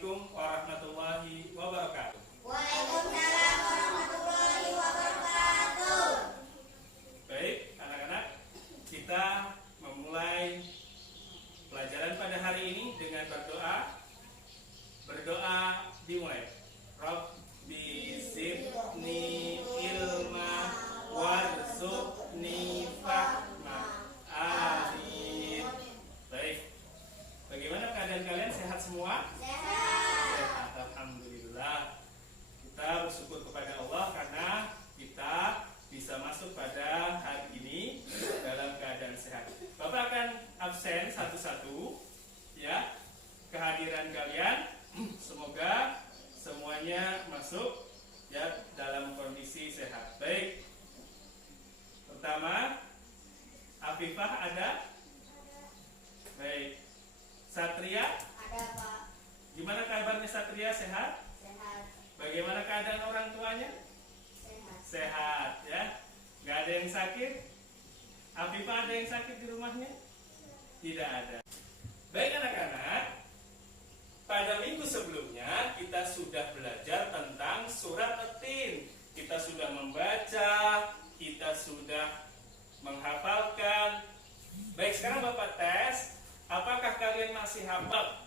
Assalamualaikum warahmatullahi wabarakatuh. Waalaikumsalam warahmatullahi wabarakatuh. Baik, anak-anak, kita memulai pelajaran pada hari ini dengan berdoa. Berdoa dimulai. Rabbi zidni ilma warzuqni fahma. Amin. Baik. Bagaimana keadaan kalian? Sehat semua? Sehat. Alhamdulillah. Kita bersyukur kepada Allah karena kita bisa masuk pada hari ini dalam keadaan sehat. Bapak akan absen satu-satu, ya. Kehadiran kalian semoga semuanya masuk ya dalam kondisi sehat. Baik. Pertama, Afifah ada? Baik. Satria? Ada Pak. Gimana kabarnya Satria? Sehat? Sehat. Bagaimana keadaan orang tuanya? Sehat. Sehat ya. Gak ada yang sakit? Afifah ada yang sakit di rumahnya? Tidak ada. Baik anak-anak, pada minggu sebelumnya kita sudah belajar tentang surat At-Tin. Kita sudah membaca, kita sudah menghafalkan. Baik, sekarang Bapak tes, apakah kalian masih hafal?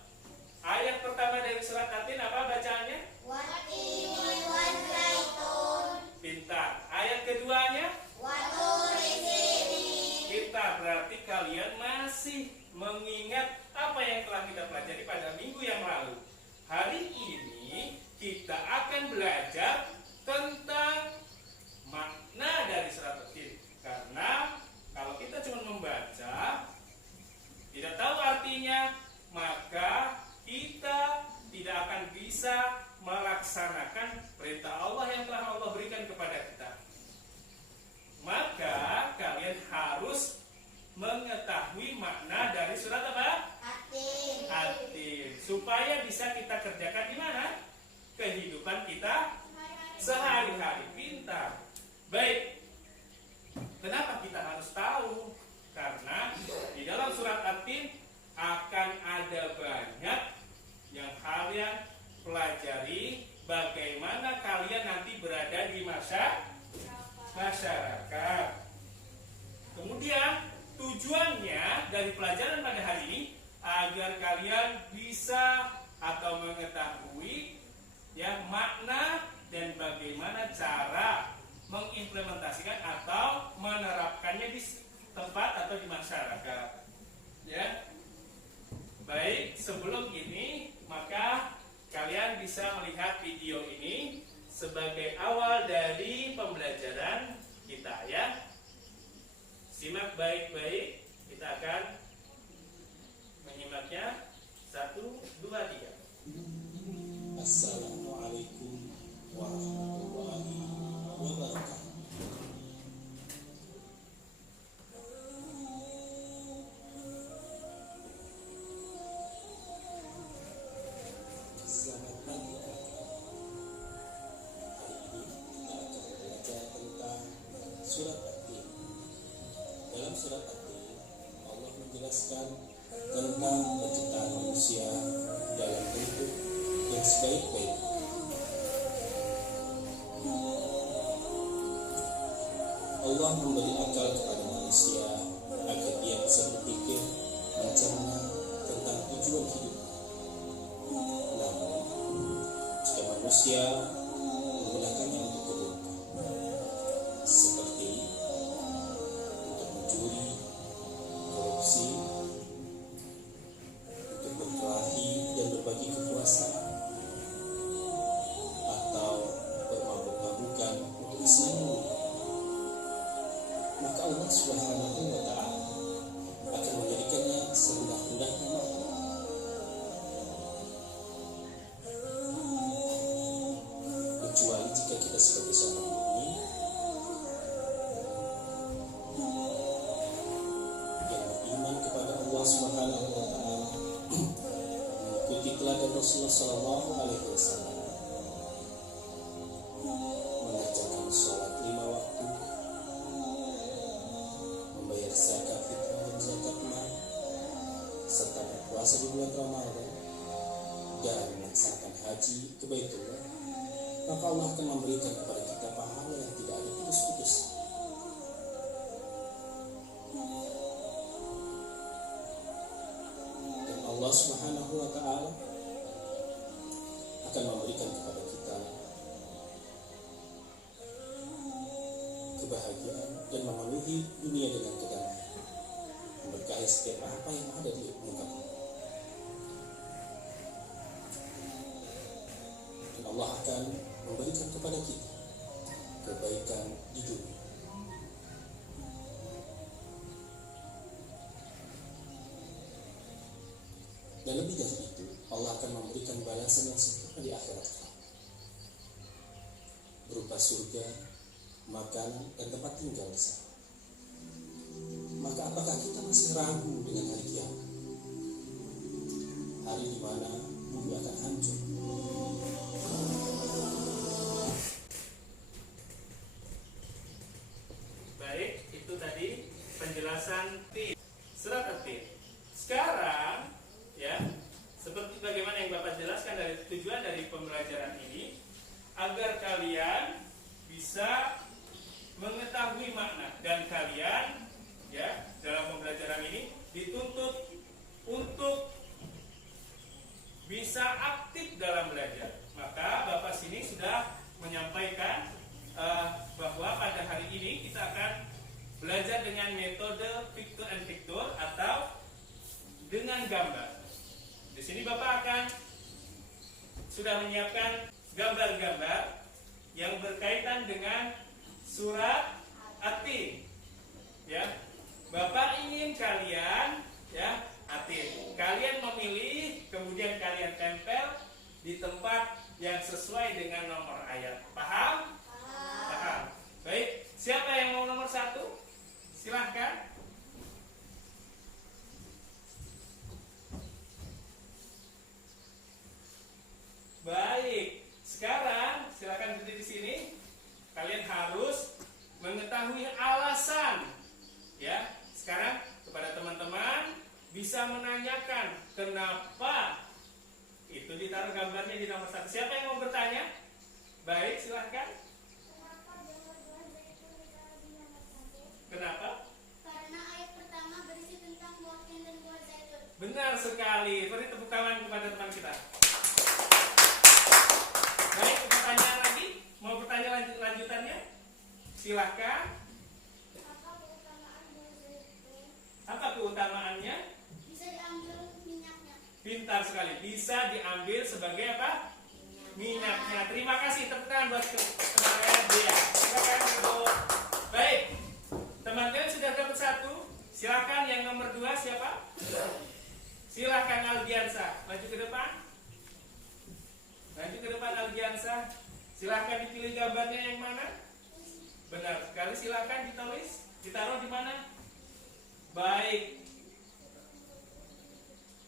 Ayat pertama dari surat At-Tin apa bacaannya? Wattini wazzaitun. Pintar. Ayat keduanya? Waturi sini. Pintar. Berarti kalian masih mengingat apa yang telah kita pelajari pada minggu yang lalu. Hari ini kita akan belajar tentang makna dari surat At-Tin. Karena kalau kita cuma membaca, tidak tahu artinya, maka kita tidak akan bisa melaksanakan perintah Allah yang telah Allah berikan kepada kita. Maka kalian harus mengetahui makna dari surat apa? At-Tin. At-Tin. Supaya bisa kita kerjakan di mana? Kehidupan kita sehari-hari. Pintar. Baik. Kenapa kita harus tahu? Karena di dalam surat At-Tin akan ada banyak yang kalian pelajari, bagaimana kalian nanti berada di masyarakat. Kemudian tujuannya dari pelajaran pada hari ini agar kalian bisa atau mengetahui ya makna dan bagaimana cara mengimplementasikan atau menerapkannya di tempat atau di masyarakat. Ya. Baik, sebelum ini maka kalian bisa melihat video ini sebagai awal dari pembelajaran kita ya. Simak baik-baik, kita akan menyimaknya. 1, 2, 3. Assalamualaikum warahmatullahi wabarakatuh. Selamat pagi. Hari ini kita akan belajar tentang surat At-Tin. Dalam surat At-Tin, Allah menjelaskan tentang penciptaan manusia dalam bentuk yang sebaik-baik. Allah memberi akal kepada manusia agar dia bisa berpikir, mencerna tentang tujuan hidup. Namun, jika manusia menggunakannya untuk keburukan, seperti untuk mencuri, korupsi, untuk berkelahi dan berbagi kekuasaan, atau bermabuk-mabukan untuk kesenangan, maka Allah Subhanahu wa Ta'ala akan menjadikannya serendah-rendahnya makhluk. Kecuali jika kita sebagai seorang mukmin yang beriman kepada Allah Subhanahu wa Ta'ala, mengikuti teladan Rasulullah Sallallahu Alaihi Wasallam, mengerjakan sholat 5 waktu, membayar zakat fitrah dan zakat mal, serta berpuasa di bulan Ramadan, dan melaksanakan haji ke Baitullah, maka Allah akan memberikan kepada kita pahala yang tidak ada putus-putus. Dan Allah Subhanahu wa Ta'ala akan memberikan kepada kita kebahagiaan dan memenuhi dunia dengan kedamaian, memberkahi setiap apa yang ada di muka bumi. Dan Allah akan memberikan kepada kita kebaikan di dunia. Dan lebih dari itu, Allah akan memberikan balasan yang sempurna di akhirat, berupa surga, makanan, dan tempat tinggal di sana. Maka apakah kita masih ragu dengan hari kiamat? Hari di mana bumi akan hancur. Baik, itu tadi penjelasan surat At-Tin. Sekarang ya, seperti bagaimana yang Bapak jelaskan, dari tujuan dari pembelajaran ini agar kalian bisa mengetahui makna, dan kalian ya dalam pembelajaran ini dituntut untuk bisa aktif dalam belajar. Maka Bapak sini sudah menyampaikan bahwa pada hari ini kita akan belajar dengan metode picture and picture atau dengan gambar. Di sini Bapak akan sudah menyiapkan gambar-gambar yang berkaitan dengan surat At-Tin. Ya, Bapak ingin kalian ya At-Tin. Kalian memilih, kemudian kalian tempel di tempat yang sesuai dengan nomor ayat. Paham? Paham. Baik, siapa yang mau nomor 1? Silahkan. Baik, sekarang silakan berdiri di sini. Kalian harus mengetahui alasan. Ya, sekarang kepada teman-teman bisa menanyakan kenapa itu ditaruh gambarnya di nomor 1. Siapa yang mau bertanya? Baik, silahkan. Kenapa? Karena ayat pertama berisi tentang buah tin dan buah zaitun. Benar sekali. Beri tepuk tangan kepada teman kita. Baik, pertanyaan lagi? Mau bertanya lanjutannya? Silahkan. Apa keutamaan buah zaitun? Apa keutamaannya? Bisa diambil minyaknya. Pintar sekali. Bisa diambil sebagai apa? Minyaknya. Terima kasih. Tepuk tangan buat teman dia. Silakan untuk. Baik. Teman kalian sudah dapat 1. Silakan yang nomor 2 siapa? Silakan Algiansa. Maju ke depan. Maju ke depan Algiansa. Silakan dipilih gambarnya yang mana? Benar sekali. Silakan ditulis. Ditaruh di mana? Baik.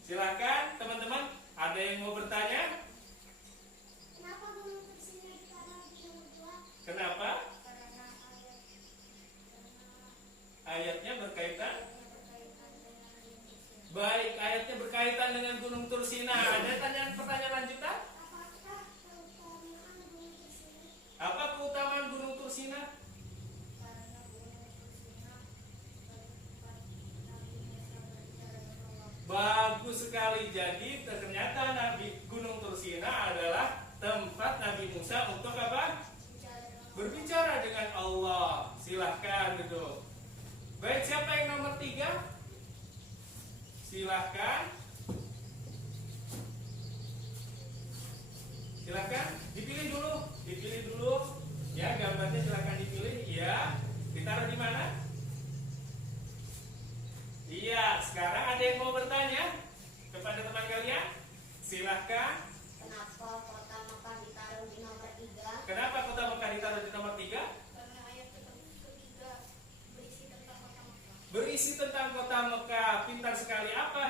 Silakan teman-teman. Ada yang mau bertanya? Kenapa gunung tersini ditaruh di nomor 2? Kenapa? Karena Ayatnya berkaitan. berkaitan dengan Indonesia. Baik, ayatnya berkaitan dengan Gunung Tursina. Ada pertanyaan lanjutan? Apakah keutamaan gunung tersini? Apa keutamaan Gunung Tursina? Karena gunung tersina tempat Nabi Musa berbicara dengan Allah. Bagus sekali. Jadi ternyata Gunung Tursina adalah tempat Nabi Musa untuk apa? Berbicara dengan Allah. Silahkan duduk. Baik, siapa yang nomor 3? Silahkan. Silahkan. Dipilih dulu. Ya, gambarnya silahkan dipilih. Ya. Ditaruh di mana? Iya. Sekarang ada yang mau bertanya kepada teman kalian? Silahkan. Kenapa kota Mekah ditaruh di nomor 3? Kenapa kota Mekah ditaruh di nomor 3? Karena ayat ketiga berisi tentang kota Mekah. Berisi tentang kota Mekah. Pintar sekali. Apa?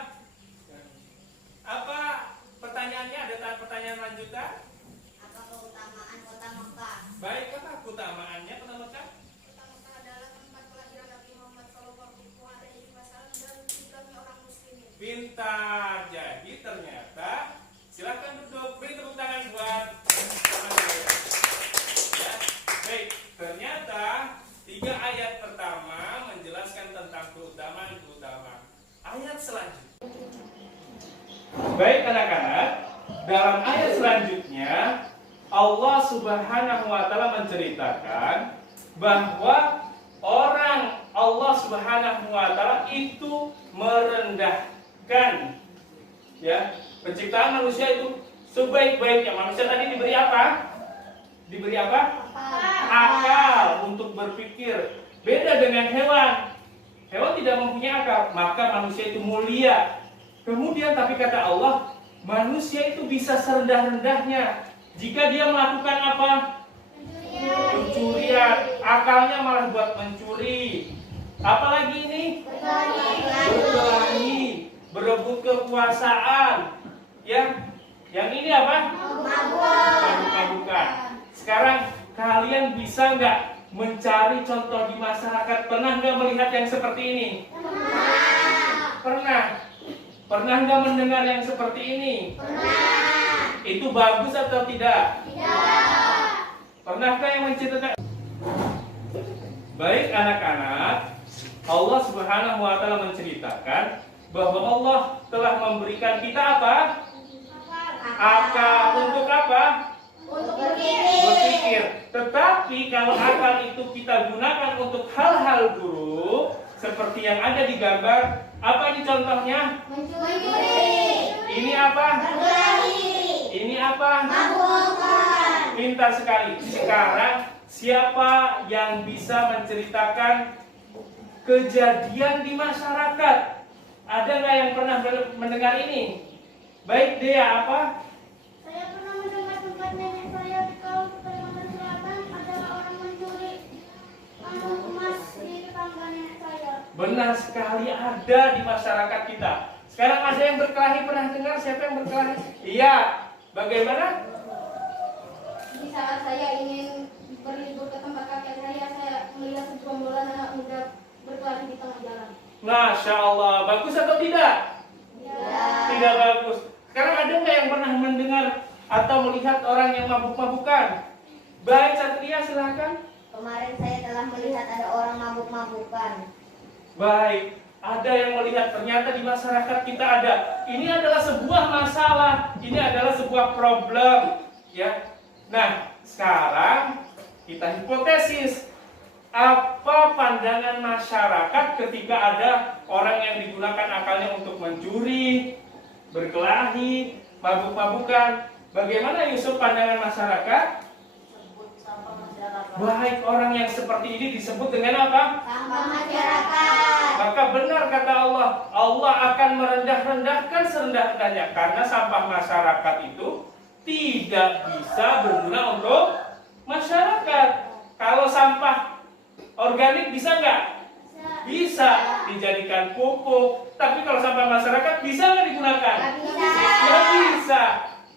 Baik anak-anak, dalam ayat selanjutnya Allah Subhanahu wa taala menceritakan bahwa orang Allah Subhanahu wa taala itu merendahkan, ya, penciptaan manusia itu sebaik-baiknya. Manusia tadi diberi apa? Diberi apa? Akal untuk berpikir. Beda dengan hewan. Hewan tidak mempunyai akal, maka manusia itu mulia. Kemudian tapi kata Allah, manusia itu bisa serendah-rendahnya jika dia melakukan apa? Pencurian. Akalnya malah buat mencuri. Apalagi ini? Berkelahi, berebut kekuasaan. Ya, yang ini apa? Mabuk-mabukan. Sekarang kalian bisa nggak mencari contoh di masyarakat? Pernah nggak melihat yang seperti ini? Pernah. Pernah nggak mendengar yang seperti ini? Pernah. Itu bagus atau tidak? Tidak. Pernahkah yang menceritakan? Baik anak-anak, Allah Subhanahu wa taala menceritakan bahwa Allah telah memberikan kita apa? Akal untuk apa? Untuk berpikir. Berpikir. Tetapi kalau akal itu kita gunakan untuk hal-hal buruk seperti yang ada di gambar, apa ini contohnya? Mencuri. Ini apa? Berkelahi. Ini apa? Mabuk-mabukan. Pintar sekali. Sekarang siapa yang bisa menceritakan kejadian di masyarakat? Ada nggak yang pernah mendengar ini? Baik, Dea, apa? Saya pernah mendengar tempat nenek saya di Kalimantan Selatan ada orang mencuri kantong emas di tetangga nenek saya. Benar sekali, ada di masyarakat kita. Sekarang ada yang berkelahi, pernah dengar siapa yang berkelahi? Iya. Bagaimana? Di saat saya ingin berlibur ke tempat kakek saya melihat segerombolan anak muda berkelahi di tengah jalan. Masya Allah, bagus atau tidak? Tidak bagus. Sekarang ada nggak yang pernah mendengar atau melihat orang yang mabuk-mabukan? Baik, Satria, silakan. Kemarin saya telah melihat ada orang mabuk-mabukan. Baik, ada yang melihat, ternyata di masyarakat kita ada. Ini adalah sebuah masalah, ini adalah sebuah problem, ya. Nah, sekarang kita hipotesis. Apa pandangan masyarakat ketika ada orang yang digunakan akalnya untuk mencuri, berkelahi, mabuk-mabukan? Bagaimana Yusuf pandangan masyarakat? Baik, orang yang seperti ini disebut dengan apa? Sampah masyarakat. Maka benar kata Allah, Allah akan merendah-rendahkan serendah-rendahnya karena sampah masyarakat itu tidak bisa berguna untuk masyarakat. Kalau sampah organik bisa nggak? Bisa dijadikan pupuk. Tapi kalau sampah masyarakat bisa nggak digunakan? Nggak bisa.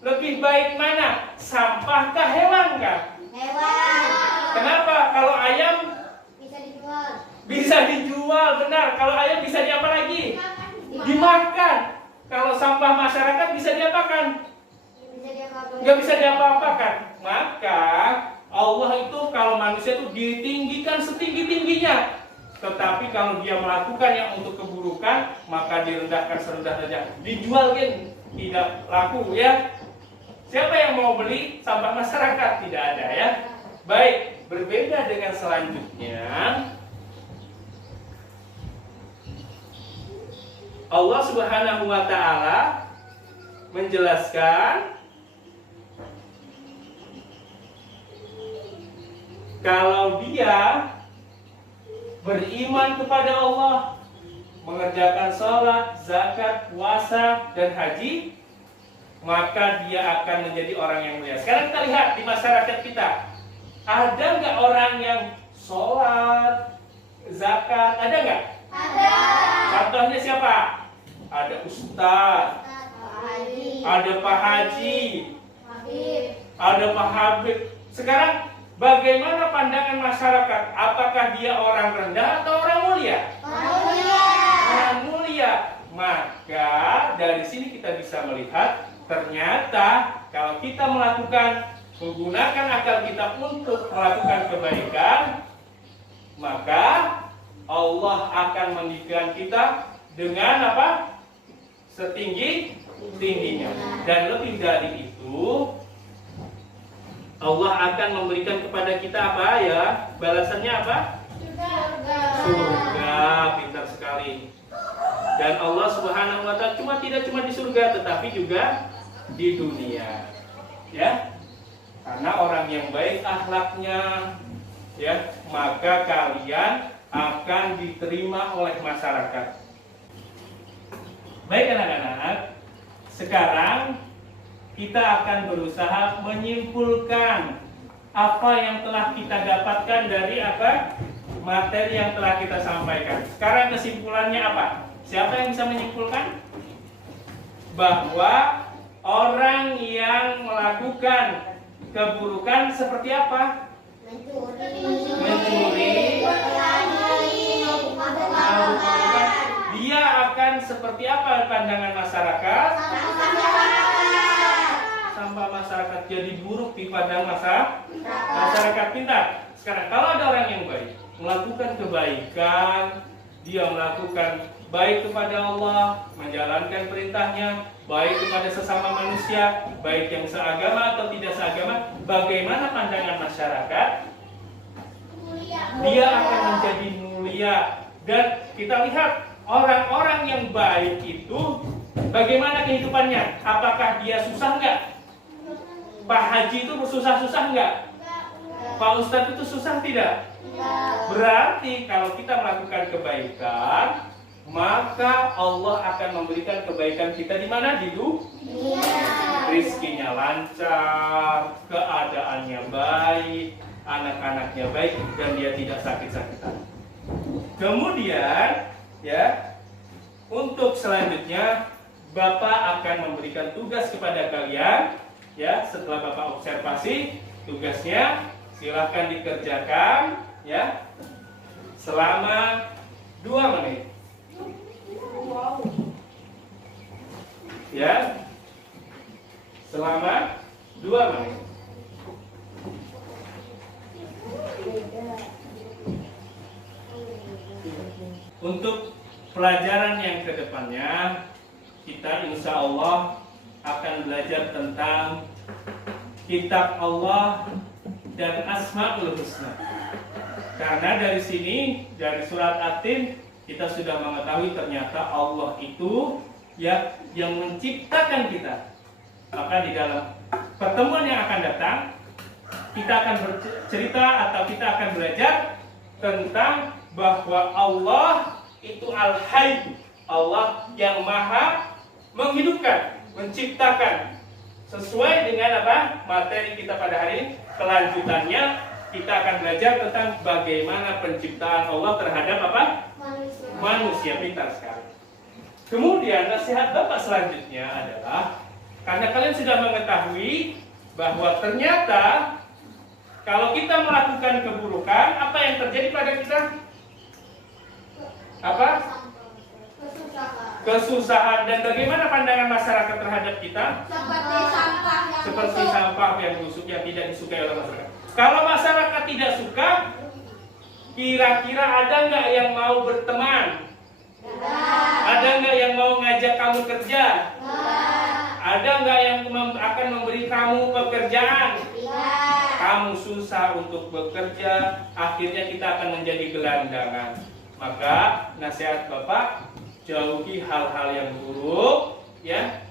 Lebih baik mana? Sampah kah, hewan kah? Hewan. Kenapa? Kalau ayam Bisa dijual. bisa dijual, benar. Kalau ayam bisa diapa lagi? Dimakan. Kalau sampah masyarakat bisa diapakan? Bisa diapa-apakan. Nggak bisa diapa-apakan. Maka Allah itu kalau manusia itu ditinggikan setinggi-tingginya. Tetapi kalau dia melakukan yang untuk keburukan, maka direndahkan serendah-rendahnya. Dijual kan tidak laku, ya. Siapa yang mau beli sampah masyarakat? Tidak ada, ya. Baik, berbeda dengan selanjutnya. Allah Subhanahu wa taala menjelaskan kalau dia beriman kepada Allah, mengerjakan sholat, zakat, puasa, dan haji, maka dia akan menjadi orang yang mulia. Sekarang kita lihat di masyarakat kita, ada nggak orang yang sholat, zakat, ada nggak? Ada. Contohnya siapa? Ada ustaz, ada Pak Haji, Habib. ada Pak Habib. Sekarang bagaimana pandangan masyarakat? Apakah dia orang rendah atau orang mulia? Orang mulia. Maka dari sini kita bisa melihat ternyata kalau kita menggunakan akal kita untuk melakukan kebaikan, maka Allah akan mendidikan kita dengan apa? Setinggi tingginya. Dan lebih dari itu, Allah akan memberikan kepada kita apa ya? Balasannya apa? Surga. Pintar sekali. Dan Allah Subhanahu wa Ta'ala tidak cuma di surga, tetapi juga di dunia. Ya. Karena orang yang baik akhlaknya, ya, maka kalian akan diterima oleh masyarakat. Baik anak-anak, sekarang kita akan berusaha menyimpulkan apa yang telah kita dapatkan dari apa materi yang telah kita sampaikan. Sekarang kesimpulannya apa? Siapa yang bisa menyimpulkan? Bahwa orang yang melakukan keburukan seperti apa? Mencuri, dia akan seperti apa pandangan masyarakat? Sampah masyarakat, jadi buruk di pandang masyarakat pintar. Sekarang kalau ada orang yang baik melakukan kebaikan, dia melakukan baik kepada Allah, menjalankan perintahnya, baik kepada sesama manusia, baik yang seagama atau tidak seagama, bagaimana pandangan masyarakat? Dia akan menjadi mulia. Dan kita lihat orang-orang yang baik itu bagaimana kehidupannya? Apakah dia susah enggak? Pak Haji itu susah-susah enggak? Pak Ustadz itu susah tidak? Berarti kalau kita melakukan kebaikan, maka Allah akan memberikan kebaikan kita di mana? Di dunia. Rizkinya lancar, keadaannya baik, anak-anaknya baik, dan dia tidak sakit-sakitan. Kemudian, ya, untuk selanjutnya Bapak akan memberikan tugas kepada kalian, ya, setelah Bapak observasi tugasnya, silahkan dikerjakan, ya, selama 2 menit. Ya, selama 2 menit. Untuk pelajaran yang kedepannya, kita insya Allah akan belajar tentang kitab Allah dan Asmaul Husna. Karena dari sini, dari surat At-Tin, kita sudah mengetahui ternyata Allah itu ya yang menciptakan kita. Maka di dalam pertemuan yang akan datang, kita akan bercerita atau kita akan belajar tentang bahwa Allah itu Al-Hayy, Allah yang maha menghidupkan, menciptakan. Sesuai dengan apa materi kita pada hari ini, kelanjutannya kita akan belajar tentang bagaimana penciptaan Allah terhadap apa? Manusia. Pintar sekali. Kemudian nasihat Bapak selanjutnya adalah, karena kalian sudah mengetahui bahwa ternyata kalau kita melakukan keburukan, apa yang terjadi pada kita? Apa? Kesusahan. Dan bagaimana pandangan masyarakat terhadap kita? Seperti sampah yang busuk, yang tidak disukai oleh masyarakat. Kalau masyarakat tidak suka, kira-kira ada nggak yang mau berteman? Ada nggak yang mau ngajak kamu kerja? Ada nggak yang akan memberi kamu pekerjaan? Kamu susah untuk bekerja, akhirnya kita akan menjadi gelandangan. Maka nasihat Bapak, jauhi hal-hal yang buruk, ya,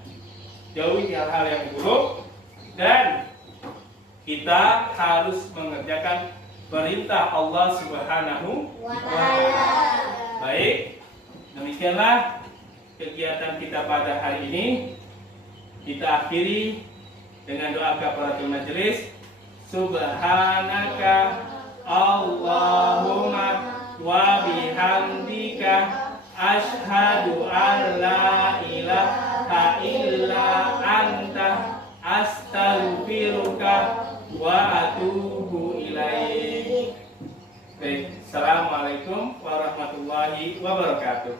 jauhi hal-hal yang buruk, dan kita harus mengerjakan perintah Allah Subhanahu wa Ta'ala. Baik, demikianlah kegiatan kita pada hari ini. Kita akhiri dengan doa kafaratul majelis. Subhanaka Allahumma wa bihamdika asyhadu an la ilaha illa anta astaghfiruka wa atubu ilaik. Baik, assalamualaikum warahmatullahi wabarakatuh.